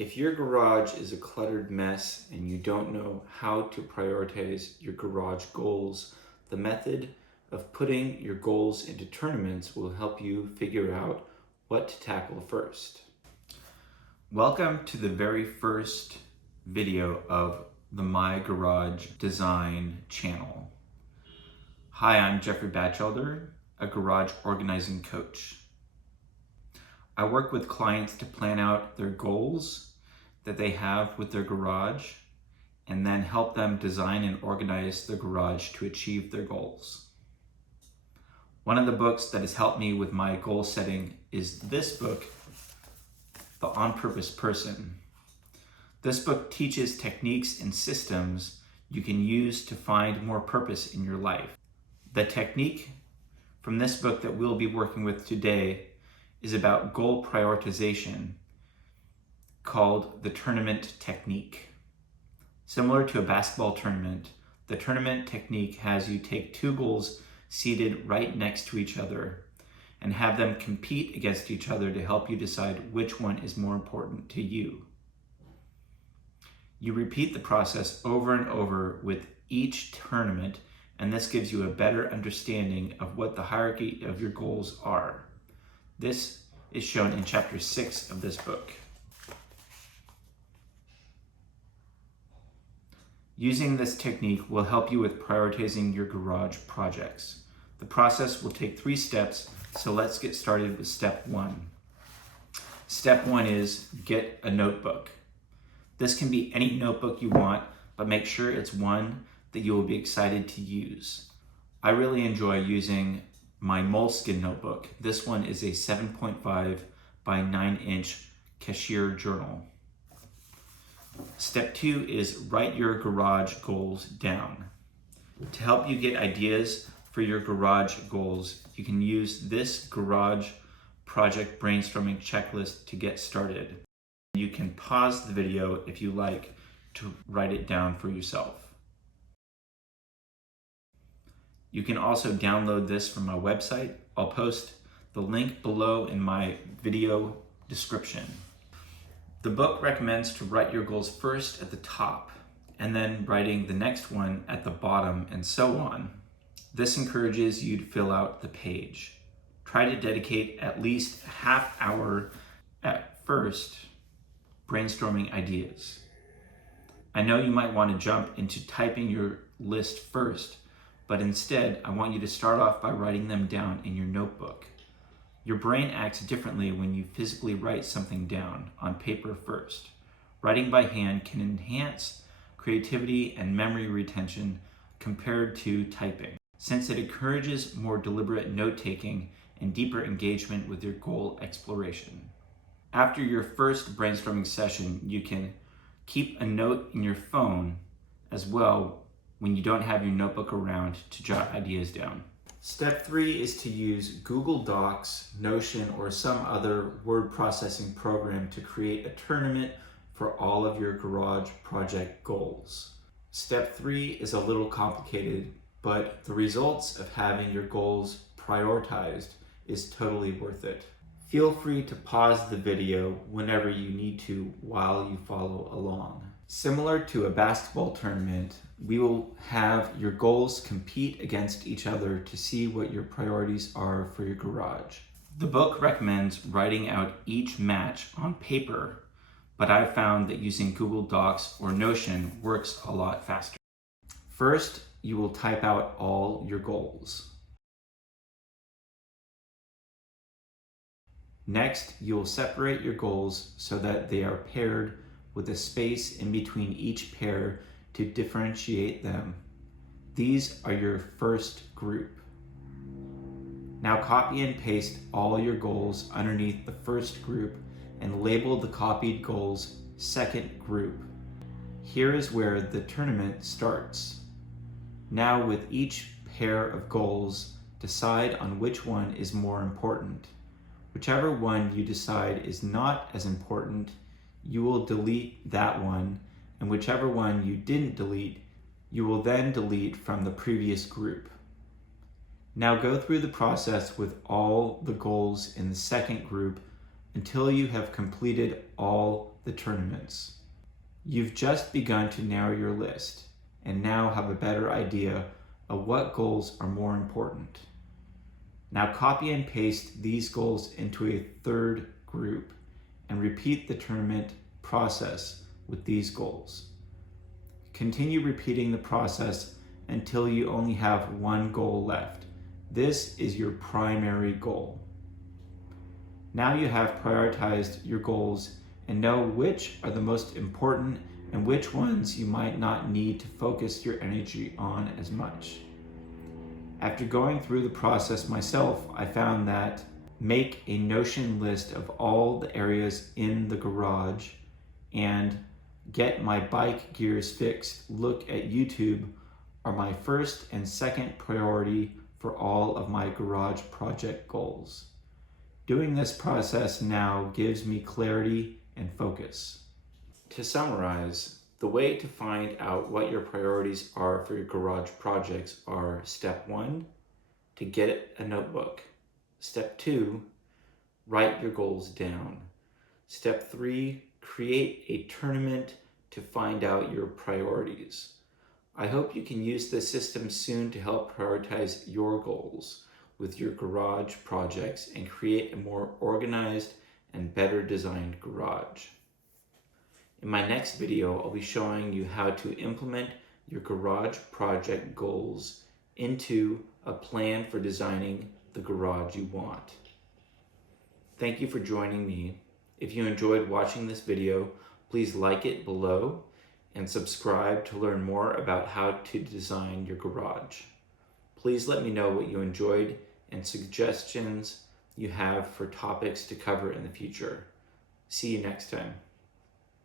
If your garage is a cluttered mess and you don't know how to prioritize your garage goals, the method of putting your goals into tournaments will help you figure out what to tackle first. Welcome to the very first video of the My Garage Design channel. Hi, I'm Geoffrey Bachelder, a garage organizing coach. I work with clients to plan out their goals that they have with their garage and then help them design and organize their garage to achieve their goals. One of the books that has helped me with my goal setting is this book, The On-Purpose Person. This book teaches techniques and systems you can use to find more purpose in your life. The technique from this book that we'll be working with today is about goal prioritization, called the tournament technique. Similar to a basketball tournament, the tournament technique has you take two goals seated right next to each other and have them compete against each other to help you decide which one is more important to you. You repeat the process over and over with each tournament, and this gives you a better understanding of what the hierarchy of your goals are. This is shown in chapter 6 of this book. Using this technique will help you with prioritizing your garage projects. The process will take 3 steps, so let's get started with step 1. Step 1 is get a notebook. This can be any notebook you want, but make sure it's one that you will be excited to use. I really enjoy using my Moleskine notebook. This one is a 7.5 by 9-inch cashier journal. Step 2 is write your garage goals down. To help you get ideas for your garage goals, you can use this garage project brainstorming checklist to get started. You can pause the video if you like to write it down for yourself. You can also download this from my website. I'll post the link below in my video description. The book recommends to write your goals first at the top and then writing the next one at the bottom and so on. This encourages you to fill out the page. Try to dedicate at least a half hour at first brainstorming ideas. I know you might want to jump into typing your list first, but instead, I want you to start off by writing them down in your notebook. Your brain acts differently when you physically write something down on paper first. Writing by hand can enhance creativity and memory retention compared to typing, since it encourages more deliberate note-taking and deeper engagement with your goal exploration. After your first brainstorming session, you can keep a note in your phone as well when you don't have your notebook around to jot ideas down. Step 3 is to use Google Docs, Notion, or some other word processing program to create a tournament for all of your garage project goals. Step 3 is a little complicated, but the results of having your goals prioritized is totally worth it. Feel free to pause the video whenever you need to while you follow along. Similar to a basketball tournament, we will have your goals compete against each other to see what your priorities are for your garage. The book recommends writing out each match on paper, but I've found that using Google Docs or Notion works a lot faster. First, you will type out all your goals. Next, you will separate your goals so that they are paired with a space in between each pair to differentiate them. These are your first group. Now copy and paste all your goals underneath the first group and label the copied goals second group. Here is where the tournament starts. Now with each pair of goals, decide on which one is more important. Whichever one you decide is not as important, you will delete that one, and whichever one you didn't delete, you will then delete from the previous group. Now go through the process with all the goals in the second group until you have completed all the tournaments. You've just begun to narrow your list and now have a better idea of what goals are more important. Now copy and paste these goals into a third group and repeat the tournament process with these goals. Continue repeating the process until you only have one goal left. This is your primary goal. Now you have prioritized your goals and know which are the most important and which ones you might not need to focus your energy on as much. After going through the process myself, I found that make a Notion list of all the areas in the garage and get my bike gears fixed, look at YouTube are my first and second priority for all of my garage project goals. Doing this process now gives me clarity and focus. To summarize, the way to find out what your priorities are for your garage projects are: step 1, to get a notebook. Step 2, write your goals down. Step 3, create a tournament to find out your priorities. I hope you can use this system soon to help prioritize your goals with your garage projects and create a more organized and better designed garage. In my next video, I'll be showing you how to implement your garage project goals into a plan for designing the garage you want. Thank you for joining me. If you enjoyed watching this video, please like it below and subscribe to learn more about how to design your garage. Please let me know what you enjoyed and suggestions you have for topics to cover in the future. See you next time.